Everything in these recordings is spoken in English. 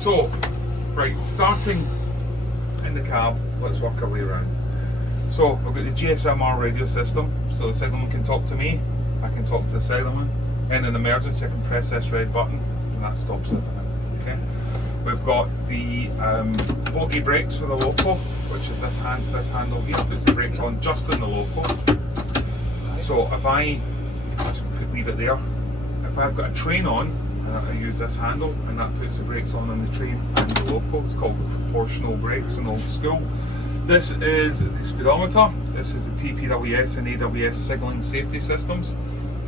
So, right, starting in the cab, let's work our way around. So, we've got the GSMR radio system, so the signalman can talk to me, I can talk to the signalman. In an emergency, I can press this red button, and that stops it. Okay. We've got the bogey brakes for the loco, which is this handle here, puts the brakes on just in the loco. So if I leave it there, if I've got a train on, I use this handle, and that puts the brakes on the train and the loco. It's called the proportional brakes in old school. This is the speedometer. This is the TPWS and AWS signalling safety systems.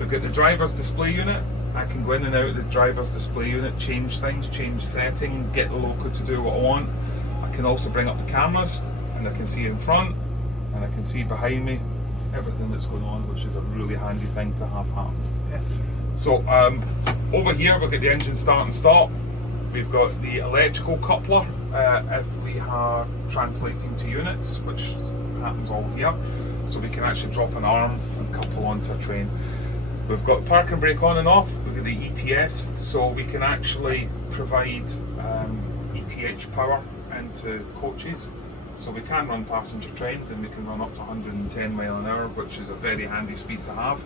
We've got the driver's display unit. I can go in and out of the driver's display unit, change things, change settings, get the loco to do what I want. I can also bring up the cameras, and I can see in front, and I can see behind me everything that's going on, which is a really handy thing to have happen. So over here we've got the engine start and stop. We've got the electrical coupler if we are translating to units, which happens all here. So we can actually drop an arm and couple onto a train. We've got park and brake on and off. We've got the ETS, so we can actually provide ETH power into coaches. So we can run passenger trains, and we can run up to 110 mile an hour, which is a very handy speed to have.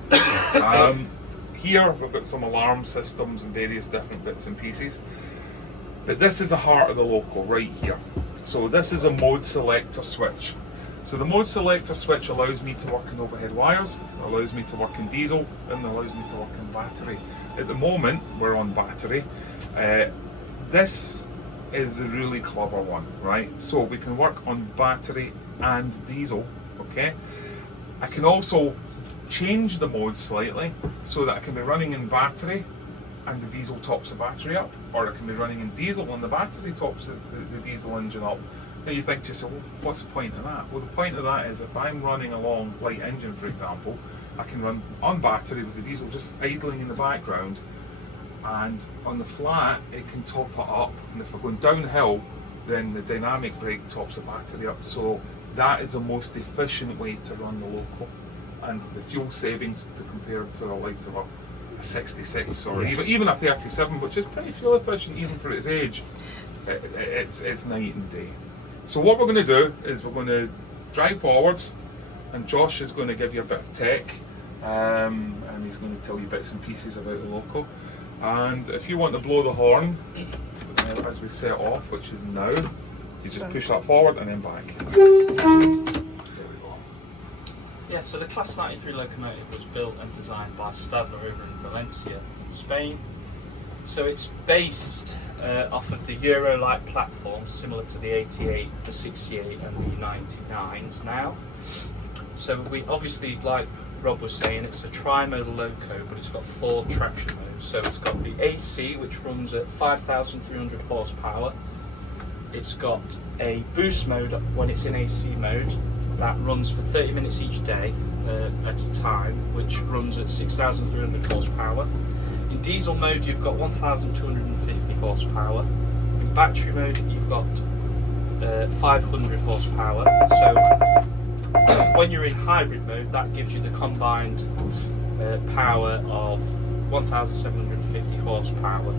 Here we've got some alarm systems and various different bits and pieces. But this is the heart of the loco right here. So this is a mode selector switch. So the mode selector switch allows me to work in overhead wires, allows me to work in diesel, and allows me to work in battery. At the moment, we're on battery. This is a really clever one, right? So we can work on battery and diesel, okay? I can also change the mode slightly so that I can be running in battery and the diesel tops the battery up, or I can be running in diesel and the battery tops the diesel engine up. Now you think to yourself, well, what's the point of that? Well, the point of that is if I'm running along light engine, for example, I can run on battery with the diesel just idling in the background, and on the flat it can top it up, and if we're going downhill then the dynamic brake tops the battery up. So that is the most efficient way to run the loco, and the fuel savings to compare to the likes of a 66 or even a 37, which is pretty fuel efficient even for its age. It's night and day. So what we're going to do is we're going to drive forwards, and Josh is going to give you a bit of tech, and he's going to tell you bits and pieces about the loco. And if you want to blow the horn as we set off, which is now, you just push that forward and then back. There we go. Yeah, so the Class 93 locomotive was built and designed by Stadler over in Valencia, in Spain. So it's based off of the Euro-like platforms similar to the 88, the 68 and the 99s now. So we obviously, like Rob was saying, it's a tri-modal loco, but it's got 4 traction modes. So it's got the AC, which runs at 5,300 horsepower. It's got a boost mode when it's in AC mode that runs for 30 minutes each day at a time, which runs at 6,300 horsepower. In diesel mode, you've got 1,250 horsepower. In battery mode, you've got 500 horsepower. So when you're in hybrid mode, that gives you the combined power of 1,750 horsepower.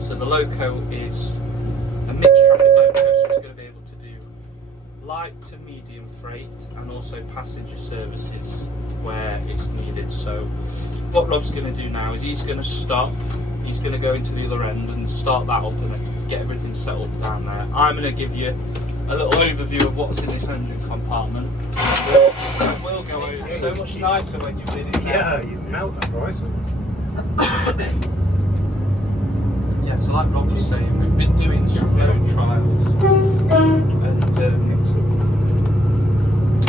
So the loco is a mixed traffic loco, so it's going to be able to do light to medium freight and also passenger services where it's needed. So what Rob's going to do now is he's going to stop, he's going to go into the other end and start that up and get everything set up down there. I'm going to give you a little overview of what's in this engine compartment. We'll go over. It's so much nicer when you've been in there. Yeah, you melt that voice. Yeah, so like Rob was saying, we've been doing some road trials, and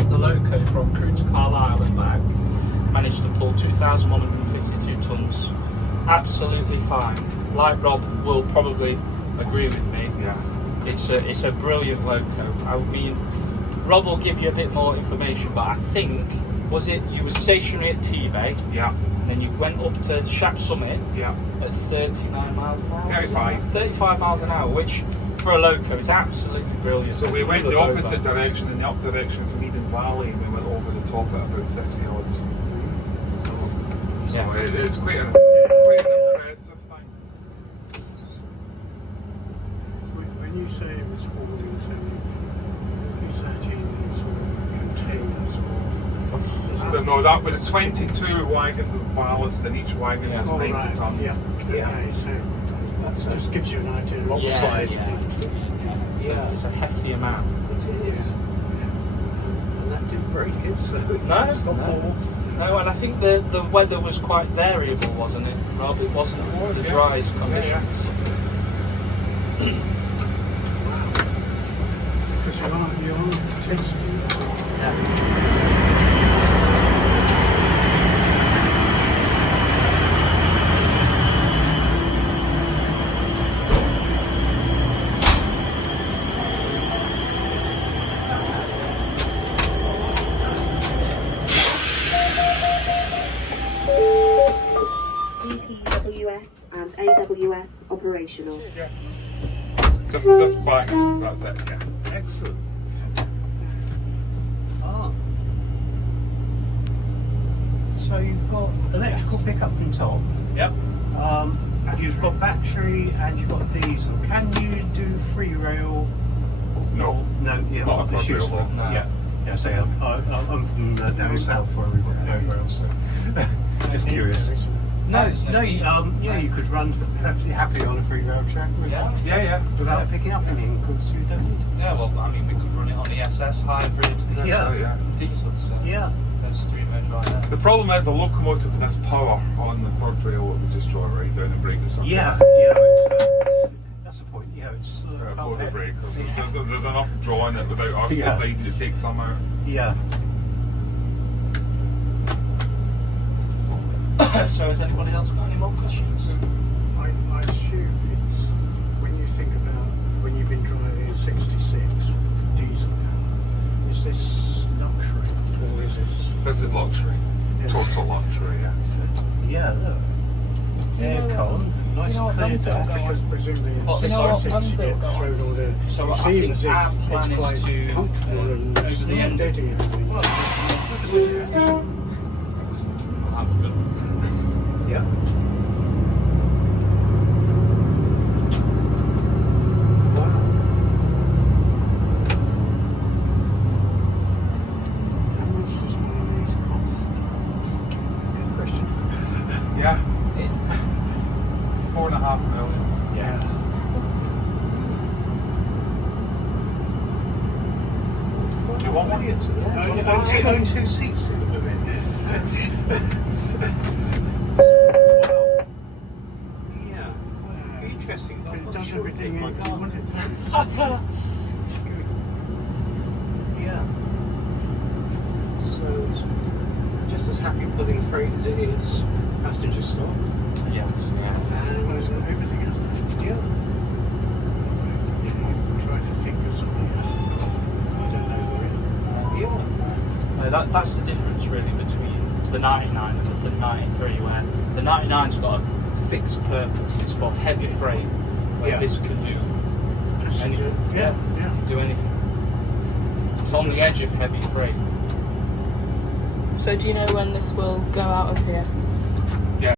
the loco from Crewe to Carlisle and back managed to pull 2,152 tonnes absolutely fine. Like Rob will probably agree with me. Yeah. It's a brilliant loco. I mean, Rob will give you a bit more information, but I think, was it you were stationary at T-Bay? Yeah. And then you went up to Shap Summit? Yeah. At 39 miles an hour? 35 miles an hour, which for a loco is absolutely brilliant. So we went the opposite direction, in the up direction from Eden Valley, and we went over the top at about 50 odds. So Yeah. it's quite an impressive thing. this hauling, so is that in sort of containers or? No, that was 22 wagons of ballast, and each wagon was Oh, 90 right. tons. Yeah. Okay, so that just gives you an idea of what size it is. It's a hefty amount. It is. And that didn't break it, so No, it's not no. more. No, and I think the weather was quite variable, wasn't it, Rob? It wasn't the driest conditions. Because you're testing. Yeah. EPWS and AWS operational. Just back. That's it. Yeah. Excellent. Ah. So you've got electrical pickup and top. Yep. You've got battery and you've got diesel. Can you do free rail? No. No, yeah, Not the appropriate Shoesler. one. No. Yeah. Yeah, say I'm from down south where we've got no rail, so just curious. No, yeah, you could run perfectly happy on a free rail track Yeah. Yeah. without picking up anything because you don't need to. Yeah, well, I mean, we could run it on the SS hybrid. Yeah. Oh, yeah. Diesel, so Yeah. there's 3 modes right there. The problem is a locomotive with this power on the third rail would just draw it right down and break the surface. Yeah, it's, that's the point. Yeah, it's Border break. There's enough drawing it without us Yeah. deciding to take some out. Yeah. So has anybody else got any more questions? I assume it's when you think about when you've been driving a 66 diesel now, is this luxury or is it? This is luxury. Yes. Total luxury, yeah. Yeah, look. Do you know Aircon, nice do you know what and clear runs it'll there go because on? presumably What, it's do you know what 66 runs you it'll get go on? thrown all the. So it I think seems our it's plan is quite to, comfortable and over it's the not end. dead anything. Well, that was good. Yeah. Wow. How much does one of these cost? Good question. Yeah. 4.5 million. Yes. You want one? Only 2 seats in a bit. Wow. Yeah. Wow. Interesting. But it does everything in one. Yeah. So it's just as happy pulling freight as it is passenger slot. Yes, yes. And everything else. Yeah. I'm trying to think of something else. I don't know where it is. Yeah. No, that's the difference really between the 99 and the 93, where the 99's got a fixed purpose. It's for heavy freight, where Yeah. this can do anything. Yeah. Yeah. Do anything. It's on the edge of heavy freight. So do you know when this will go out of here?